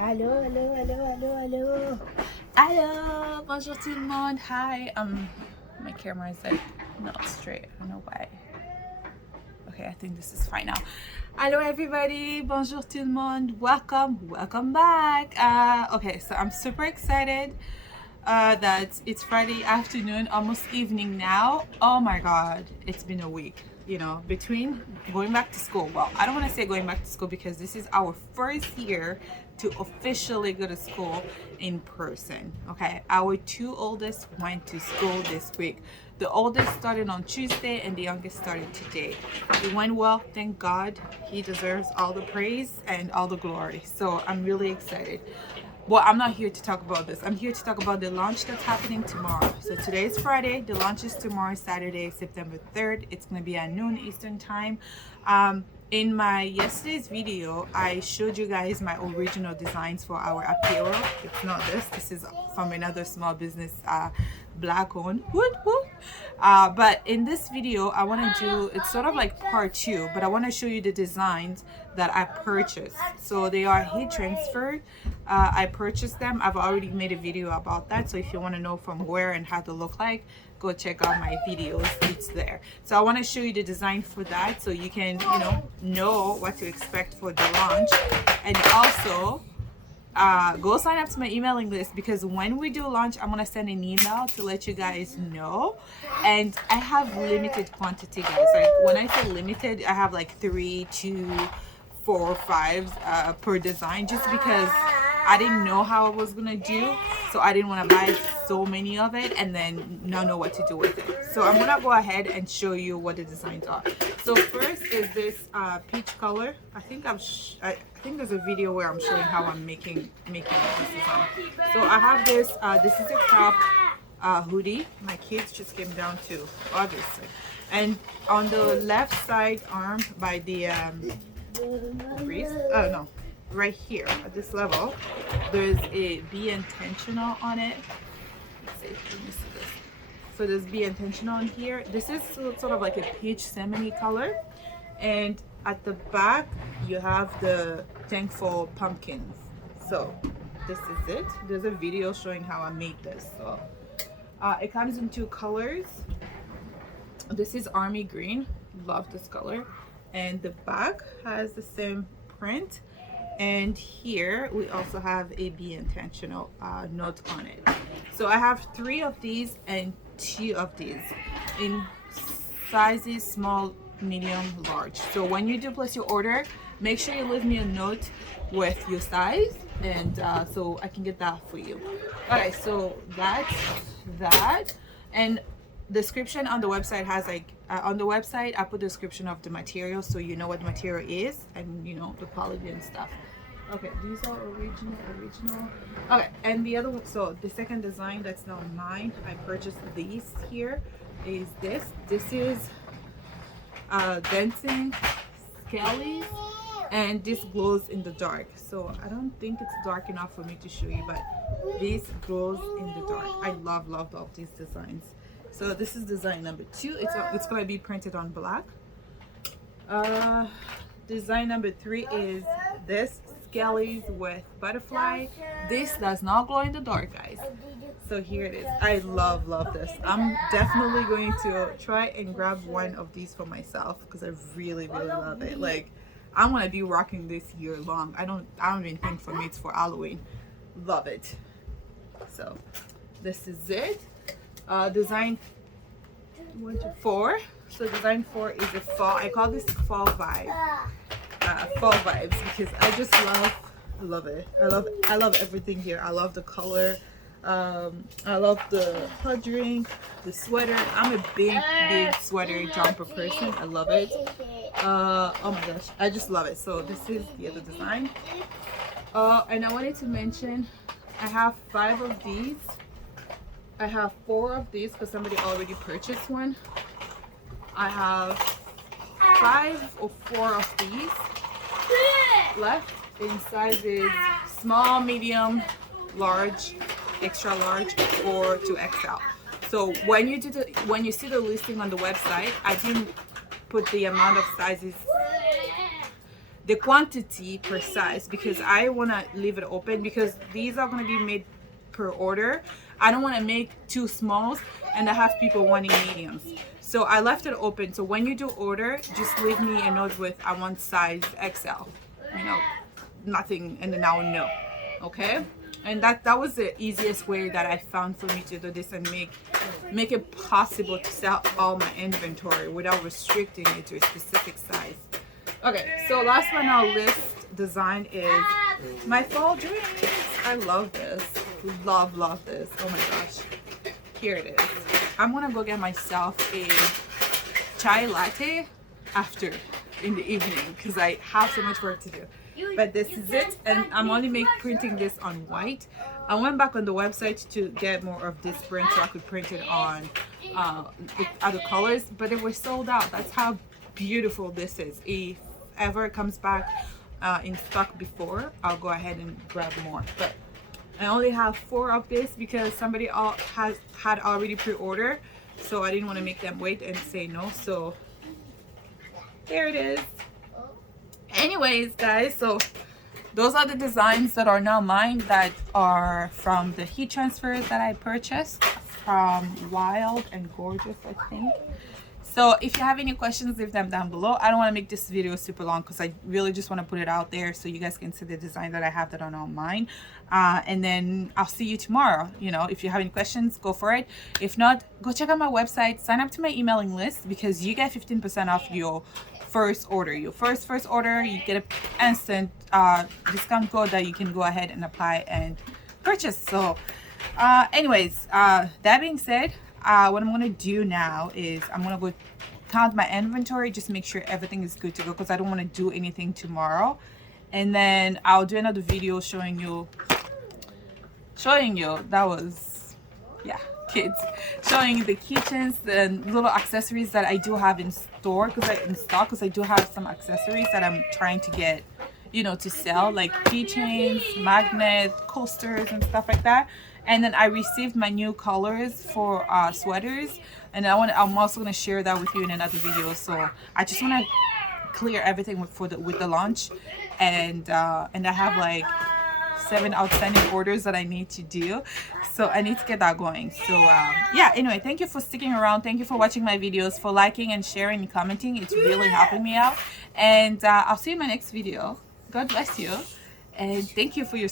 Allô, allô, allô, allô, allô. Hello, bonjour tout le monde. Hi. My camera is like not straight. I don't know why. Okay, I think this is fine now. Hello everybody, bonjour tout le monde. Welcome back. Okay, so I'm super excited that it's Friday afternoon, almost evening now. Oh my God, it's been a week. You know, between going back to school. Well, I don't want to say going back to school because this is our first year to officially go to school in person. Okay, our two oldest went to school this week. The oldest started on Tuesday and the youngest started today. It went well, thank God. He deserves all the praise and all the glory. So I'm really excited. Well, I'm not here to talk about this. I'm here to talk about the launch that's happening tomorrow. So today is Friday. The launch is tomorrow, Saturday, September 3rd. It's going to be at noon Eastern time. In my yesterday's video, I showed you guys my original designs for our apparel. It's not this. This is from another small business, black owned. But in this video, I want to do, it's sort of like part two, but I want to show you the designs that I purchased. So they are heat transferred. I purchased them. I've already made a video about that. So if you want to know from where and how to look like, go check out my videos. It's there. So I want to show you the design for that so you can, know what to expect for the launch. And also, go sign up to my emailing list because when we do launch, I'm gonna send an email to let you guys know. And I have limited quantity, guys. Like when I say limited, I have like 3, 2, 4, or 5 per design, just because I didn't know how I was gonna do, so I didn't want to buy so many of it and then not know what to do with it. So I'm gonna go ahead and show you what the designs are. So first is this peach color. I think I think there's a video where I'm showing how I'm making this design. So I have this. This is a crop hoodie. My kids just came down too, obviously. And on the left side arm by the wrist, oh no, right here at this level, there's a be intentional on it. Let's see, let me see this. So there's be intentional on here. This is sort of like a peach cinnamon color, and at the back you have the thankful pumpkins. So this is it. There's a video showing how I made this. So it comes in 2 colors. This is army green. Love this color. And the back has the same print. And here we also have a be intentional note on it. So I have 3 of these and 2 of these in sizes small, medium, large. So when you do place your order, make sure you leave me a note with your size, and so I can get that for you. Alright, so that's that. And description on the website has like on the website I put the description of the material so you know what the material is and the quality and stuff. Okay, these are original. Okay, and the other one, so the second design that's not mine, I purchased these here, is this is dancing skellies, and this glows in the dark. So I don't think it's dark enough for me to show you, but this glows in the dark. I love these designs. So this is design number 2. It's going to be printed on black. Design number 3 is this skellies with butterfly. This does not glow in the dark, guys. So here it is. I love this. I'm definitely going to try and grab one of these for myself because I really love it. Like, I'm gonna be rocking this year long. I don't even think for me it's for Halloween. Love it. So this is it. Design 4. So design 4 is a fall. I call this fall vibe. Fall vibes because I just love it. I love everything here. I love the color. I love the hot drink, the sweater. I'm a big sweater jumper person. I love it. Oh my gosh, I just love it. So this is the other design. And I wanted to mention I have 5 of these. I have 4 of these because somebody already purchased one. I have 5 or 4 of these left in sizes small, medium, large, extra large, or to XL. So when you see the listing on the website, I didn't put the amount of sizes the quantity per size, because I want to leave it open because these are going to be made per order. I don't want to make two smalls and I have people wanting mediums. So I left it open. So when you do order, just leave me a note with I want size XL. You know, nothing, and then I'll know. Okay? And that was the easiest way that I found for me to do this and make it possible to sell all my inventory without restricting it to a specific size. Okay, so last but not least design is my fall drinks. I love this. Love this. Oh my gosh. Here it is. I'm gonna go get myself a chai latte after in the evening because I have so much work to do. But this is it, and I'm only printing this on white. I went back on the website to get more of this print so I could print it on other colors, but it was sold out. That's how beautiful this is. If ever it comes back in stock before, I'll go ahead and grab more. But I only have 4 of this because somebody had already pre-ordered, so I didn't want to make them wait and say no. So there it is. Anyways, guys, so those are the designs that are now mine, that are from the heat transfers that I purchased from Wild and Gorgeous, I think. So if you have any questions, leave them down below. I don't want to make this video super long because I really just want to put it out there so you guys can see the design that I have that are not mine. And then I'll see you tomorrow. You know, if you have any questions, go for it. If not, go check out my website, sign up to my emailing list, because you get 15% off your first order. Your first order, you get an instant discount code that you can go ahead and apply and purchase. So anyways, that being said, what I'm gonna do now is I'm gonna go count my inventory, just make sure everything is good to go, because I don't want to do anything tomorrow. And then I'll do another video showing you that was, yeah, kids, showing you the keychains, the little accessories that I do have in store, because I do have some accessories that I'm trying to get, you know, to sell, like keychains, magnets, coasters and stuff like that. And then I received my new colors for sweaters, and I'm also going to share that with you in another video. So I just want to clear everything with the launch, and I have like 7 outstanding orders that I need to do, so I need to get that going. So yeah, anyway, thank you for sticking around, thank you for watching my videos, for liking and sharing and commenting. It's really helping me out, and I'll see you in my next video. God bless you, and thank you for your